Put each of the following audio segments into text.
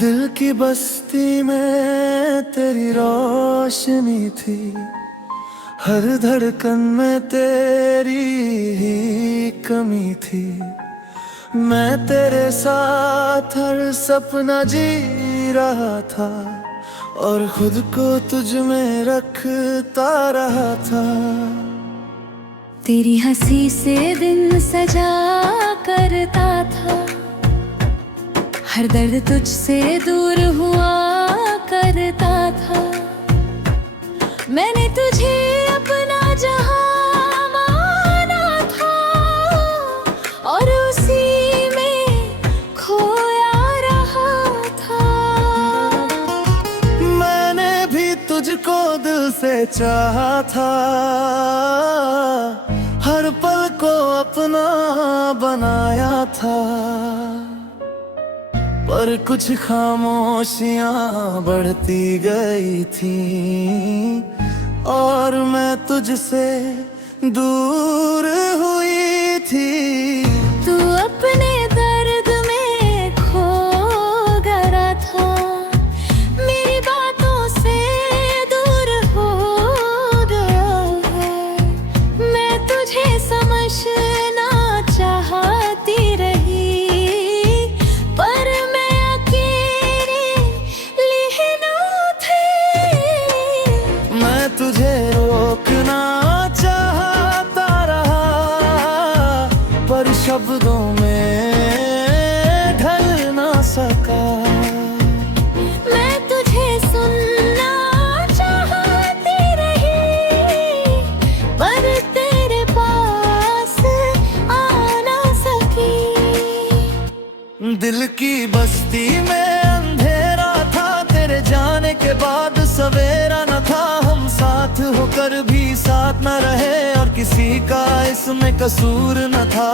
दिल की बस्ती में तेरी रोशनी थी, हर धड़कन में तेरी ही कमी थी। मैं तेरे साथ हर सपना जी रहा था और खुद को तुझ में रखता रहा था। तेरी हंसी से दिन सजा करता था, हर दर्द तुझसे दूर हुआ करता था। मैंने तुझे अपना जहां माना था और उसी में खोया रहा था। मैंने भी तुझको दिल से चाहा था, हर पल को अपना बनाया था। पर कुछ खामोशियां बढ़ती गई थी और मैं तुझसे दूर हुई थी। तू अपने दर्द में खो गया था, मेरी बातों से दूर हो गया है। मैं तुझे समझना चाहती रही, तुझे रोकना चाहता रहा, पर शब्दों में ढल ना सका। मैं तुझे सुनना चाहती रही, पर तेरे पास आ ना सकी। दिल की बस्ती में अंधेरा था, तेरे जाने के बाद सवेरा न था। हम साथ होकर भी साथ न रहे और किसी का इसमें कसूर न था।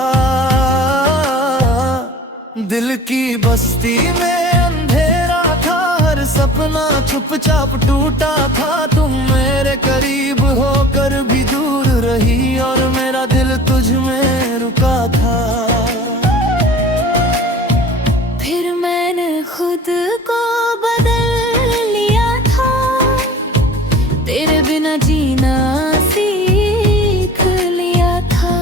दिल की बस्ती में अंधेरा था, हर सपना चुपचाप टूटा था। तुम मेरे करीब होकर भी दूर रही और मेरा दिल तुझ में रुका था। फिर मैंने खुद को बदल लिया था, तेरे बिना जीना सीख लिया था।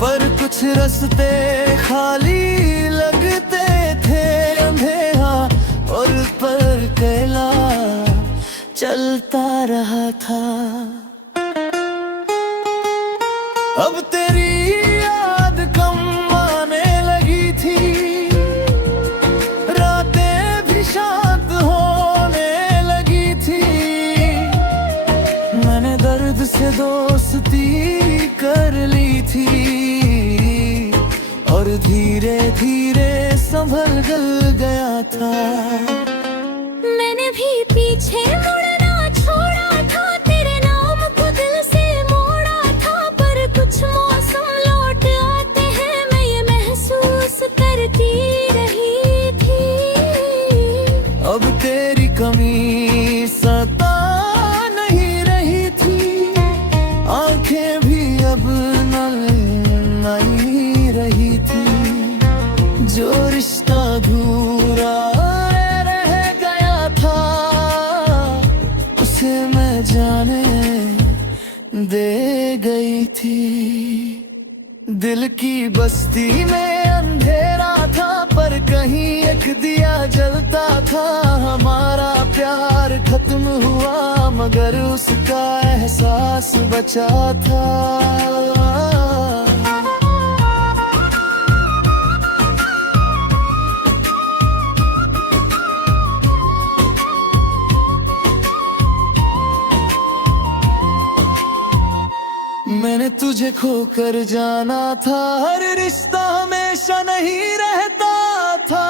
पर कुछ रास्ते खाली लगते थे, अंधेरा और पर कैला चलता रहा था। अब तेरी याद कम आने लगी थी, रातें भी शांत होने लगी थी। मैंने दर्द से दोस्ती कर ली थी और धीरे धीरे संभल गया था। मैंने भी पीछे मुड़ना छोड़ा था, तेरे नाम को दिल से मोड़ा था। पर कुछ मौसम लौट आते हैं, मैं ये महसूस करती रही थी। अब तेरी कमी सता नहीं रही थी, आंखें भी अब नहीं रही थी। जो रिश्ता अधूरा रह गया था, उसे मैं जाने दे गई थी। दिल की बस्ती में अंधेरा था, पर कहीं एक दिया जलता था। हमारा प्यार खत्म हुआ, मगर उसका एहसास बचा था। मैंने तुझे खोकर जाना था, हर रिश्ता हमेशा नहीं रहता था।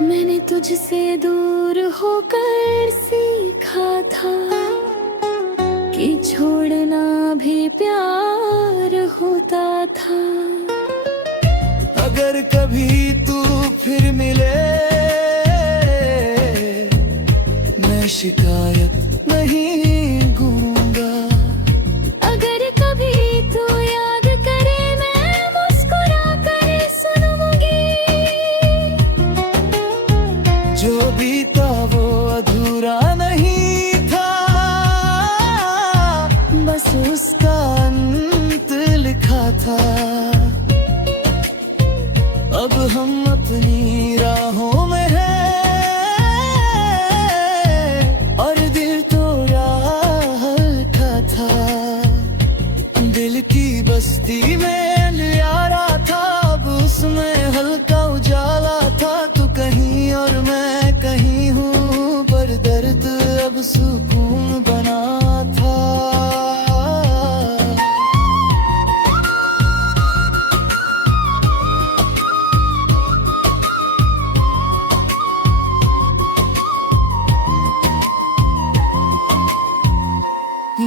मैंने तुझसे दूर होकर सीखा था कि छोड़ना भी प्यार होता था। अगर कभी तू फिर मिले, मैं शिकायत नहीं करूंगा। अगर कभी तू याद करे, मैं मुस्कुरा कर सुनूंगी। बीता वो अधूरा नहीं था, बस उसका अंत लिखा था। अब हम अपनी राहों में हैं और दिल तोड़ा हल्का था। दिल की बस्ती में अंधियारा था, अब उसमें हल्का उजाला था। तू कहीं और मैं कहीं हूँ, पर दर्द अब सुकून बना था।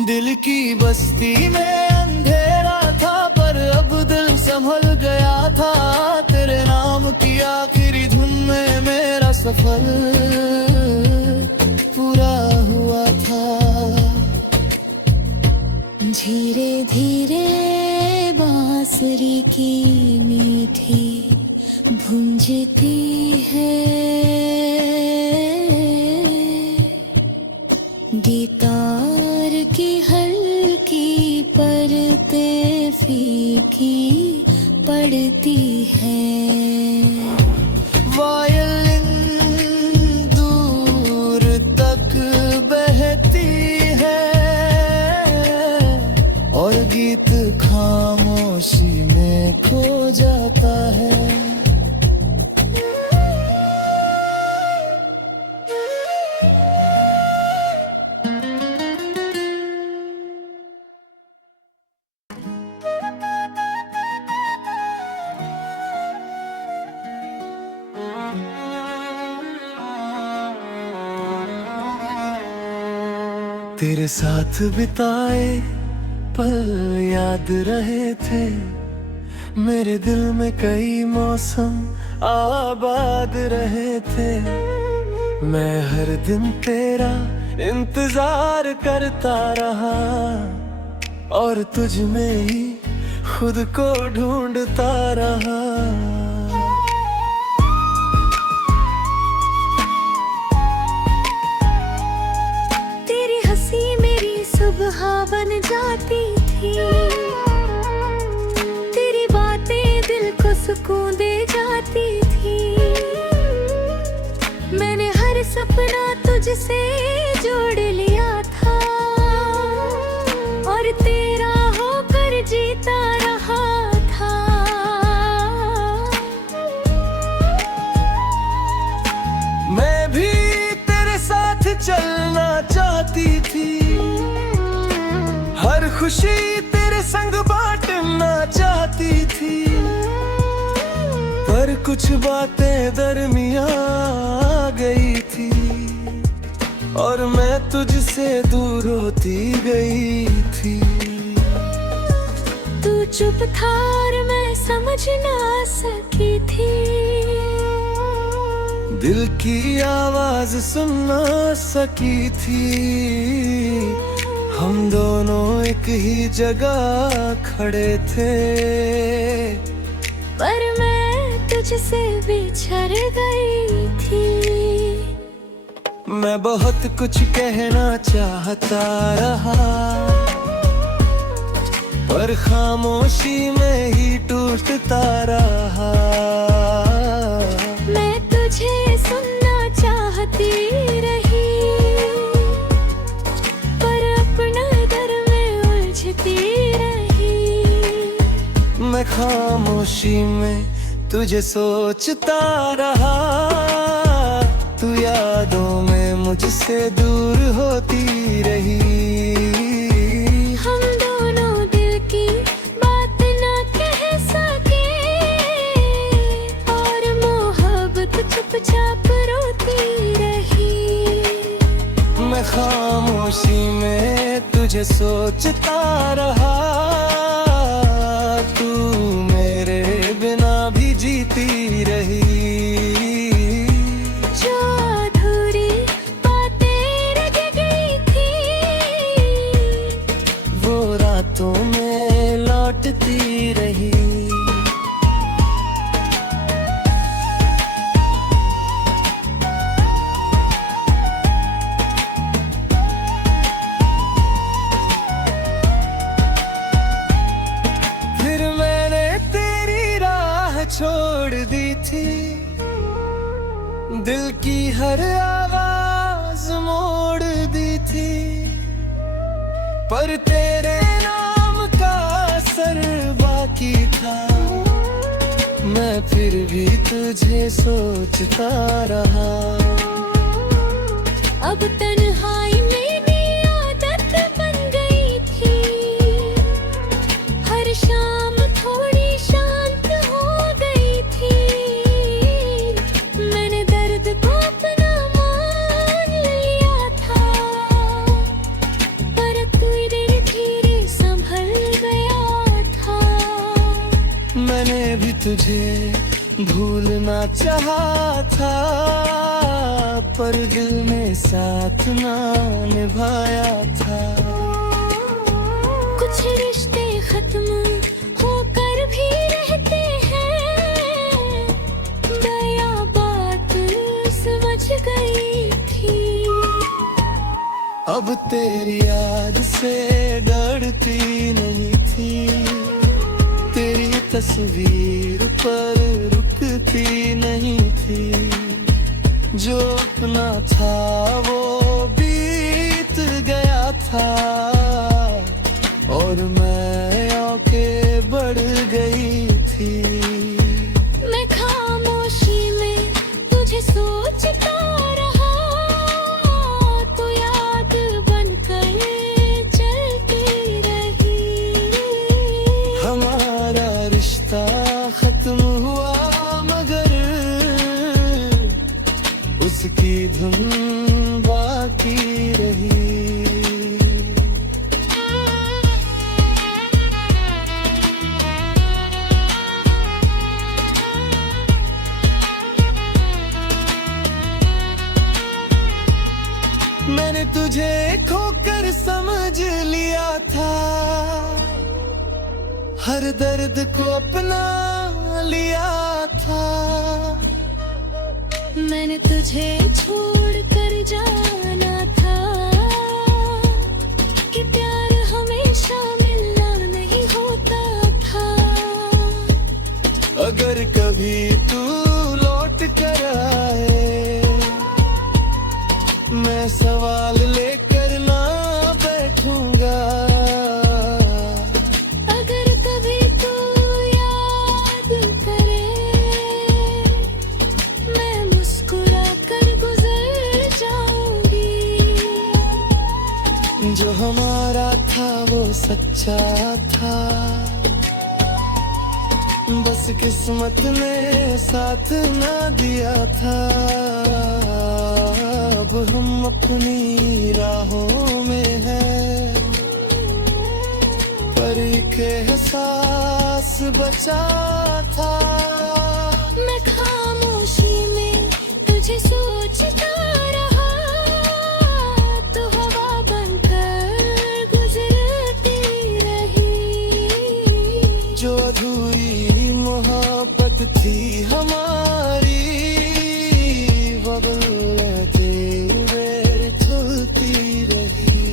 दिल की बस्ती में अंधेरा था, पर अब दिल संभल गया था। तेरे नाम की आखिरी धुन में मेरा सफर पूरा हुआ था। धीरे धीरे बांसुरी की मीठी भूंजती है, गिटार की हल्की परतें फीकी पड़ती है। वायलिन दूर तक बहती है और गीत खामोशी में खो जाता है। तेरे साथ बिताए पल याद रहे थे, मेरे दिल में कई मौसम आबाद रहे थे। मैं हर दिन तेरा इंतजार करता रहा और तुझ में ही खुद को ढूंढता रहा। सुबह बन जाती थी, तेरी बातें दिल को सुकून दे जाती थी। मैंने हर सपना तुझसे जोड़ लिया था और तेरा होकर जीता रहा था। मैं भी तेरे साथ चलना चाहती थी, हर खुशी तेरे संग बांटना चाहती थी। पर कुछ बातें दरमियां आ गई थी और मैं तुझसे दूर होती गई थी। तू चुप था और मैं समझ ना सकी थी, दिल की आवाज सुन ना सकी थी। हम दोनों एक ही जगह खड़े थे, पर मैं तुझसे बिछड़ गई थी। मैं बहुत कुछ कहना चाहता रहा, पर खामोशी में ही टूटता रहा। मैं तुझे सुनना चाहती रही, मैं खामोशी में तुझे सोचता रहा। तू यादों में मुझसे दूर होती रही। हम दोनों दिल की बात ना कह सके और मोहब्बत चुपचाप रोती रही। मैं खामोशी में तुझे सोचता रहा, तू मेरे बिना भी जीती रही। जो अधूरी बातें रह गई थी, वो रातों में लौटती रही। दिल की हर आवाज मोड़ दी थी, पर तेरे नाम का असर बाकी था। मैं फिर भी तुझे सोचता रहा। अब तन्हाई मेरी आदत बन गई थी, हर शाम थोड़ी शांत हो गई थी। मैंने दर्द को अपना मान लिया था, पर धीरे धीरे संभल गया था। मैंने भी तुझे भूलना चाहा था, पर दिल में साथ ना निभाया था। कुछ रिश्ते खत्म होकर भी रहते हैं, दया बात समझ गई थी। अब तेरी याद से डरती नहीं थी, तेरी तस्वीर पर रुकती नहीं थी। जो अपना था वो बीत गया था, और मैं आके बढ़ गई थी। मैं खामोशी में तुझे सोचता रहा, तो याद बनकर चलती रही। हमारा रिश्ता खत्म हुआ, मगर उसकी धुन बाकी रही। मैंने तुझे खोकर समझ लिया था, हर दर्द को अपना लिया था। मैंने तुझे छोड़ कर जाना था, कि प्यार हमेशा मिलना नहीं होता था। अगर कभी तू लौट कर आए, मैं सवाल लेकर ना बैठूंगा। अगर कभी तू याद करे, मैं मुस्कुरा कर गुजर जाऊंगी। जो हमारा था वो सच्चा था, बस किस्मत ने साथ ना दिया था। अब हम अपनी राहों में हैं, पर एक एहसास बचा था। मैं खामोशी में तुझे सोचता रहा, तो हवा बनकर गुजरती रही। जो अधूरी मोहब्बत थी हमारी, बबलते हुए धुलती रही।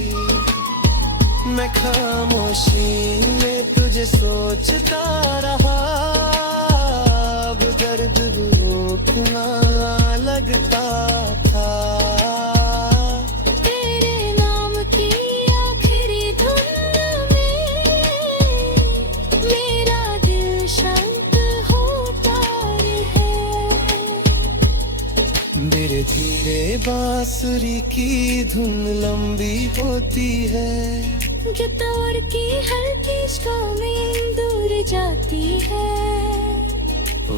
मैं खामोशी में तुझे सोचता रहा, अब दर्द रोकना लगता था। तेरे नाम की आखिरी धुन में मेरा दिल शांत होता है। धीरे धीरे बांसुरी की धुन लंबी होती है, गिटार की हल्की स्ट्रमिंग दूर जाती है।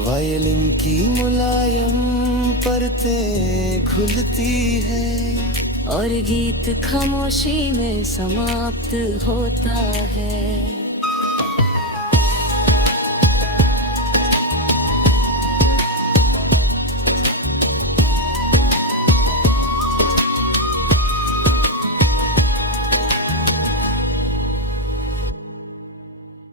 वायलिन की मुलायम परतें घुलती है, और गीत खामोशी में समाप्त होता है।